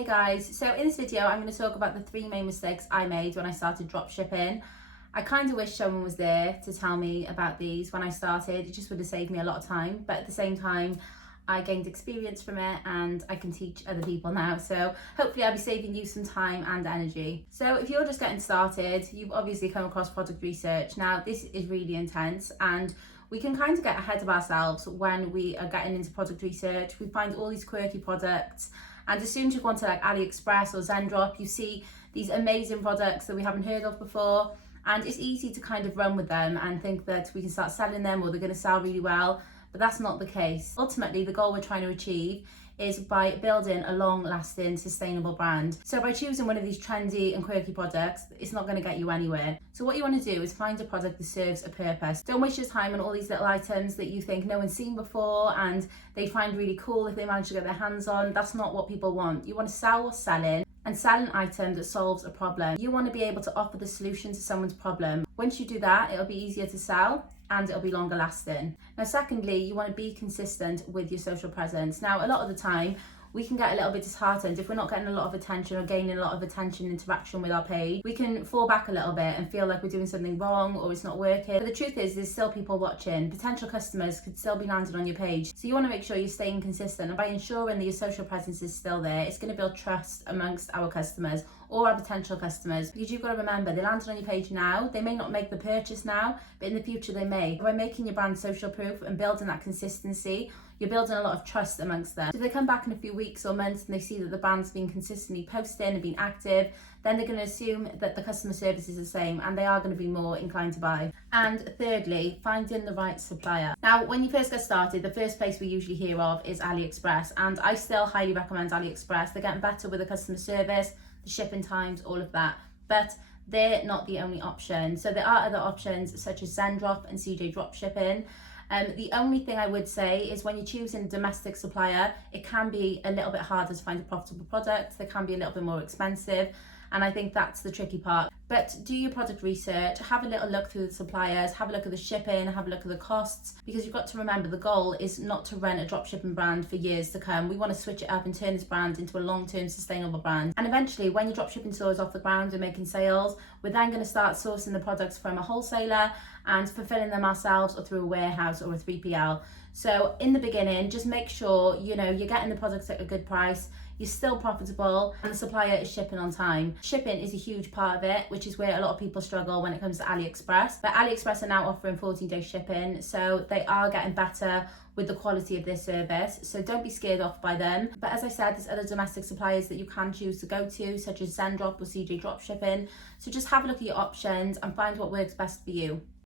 Hey guys, so in this video I'm going to talk about the 3 main mistakes I made when I started dropshipping. I kind of wish someone was there to tell me about these when I started. It just would have saved me a lot of time, but at the same time I gained experience from it and I can teach other people now, so hopefully I'll be saving you some time and energy. So if you're just getting started, you've obviously come across product research. Now this is really intense and we can kind of get ahead of ourselves when we are getting into product research. We find all these quirky products, and as soon as you go onto like AliExpress or Zendrop, you see these amazing products that we haven't heard of before, and it's easy to kind of run with them and think that we can start selling them or they're going to sell really well, but that's not the case. Ultimately, the goal we're trying to achieve is by building a long-lasting, sustainable brand. So by choosing one of these trendy and quirky products, it's not going to get you anywhere. So what you want to do is find a product that serves a purpose. Don't waste your time on all these little items that you think no one's seen before and they find really cool if they manage to get their hands on. That's not what people want. You want to sell what's selling and sell an item that solves a problem. You want to be able to offer the solution to someone's problem. Once you do that, it'll be easier to sell and it'll be longer lasting. Now, secondly, you want to be consistent with your social presence. Now, a lot of the time, we can get a little bit disheartened if we're not getting a lot of attention or gaining a lot of attention and interaction with our page. We can fall back a little bit and feel like we're doing something wrong or it's not working. But the truth is, there's still people watching. Potential customers could still be landed on your page. So you want to make sure you're staying consistent, and by ensuring that your social presence is still there, it's going to build trust amongst our customers or our potential customers, because you've got to remember, they landed on your page now, they may not make the purchase now, but in the future they may. By making your brand social proof and building that consistency, you're building a lot of trust amongst them. So if they come back in a few weeks or months and they see that the brand's been consistently posting and being active, then they're going to assume that the customer service is the same and they are going to be more inclined to buy. And thirdly, finding the right supplier. Now, when you first get started, the first place we usually hear of is AliExpress, and I still highly recommend AliExpress. They're getting better with the customer service, the shipping times, all of that. But they're not the only option. So there are other options such as Zendrop and CJ Dropshipping. The only thing I would say is when you're choosing a domestic supplier, it can be a little bit harder to find a profitable product. They can be a little bit more expensive, and I think that's the tricky part. But do your product research, have a little look through the suppliers, have a look at the shipping, have a look at the costs, because you've got to remember the goal is not to run a dropshipping brand for years to come. We want to switch it up and turn this brand into a long-term sustainable brand. And eventually, when your dropshipping store is off the ground and making sales, we're then going to start sourcing the products from a wholesaler and fulfilling them ourselves or through a warehouse or a 3PL. So in the beginning, just make sure you're getting the products at a good price, you're still profitable, and the supplier is shipping on time. Shipping is a huge part of it, which is where a lot of people struggle when it comes to AliExpress. But AliExpress are now offering 14-day shipping, so they are getting better with the quality of their service. So don't be scared off by them. But as I said, there's other domestic suppliers that you can choose to go to, such as Zendrop or CJ Dropshipping. So just have a look at your options and find what works best for you.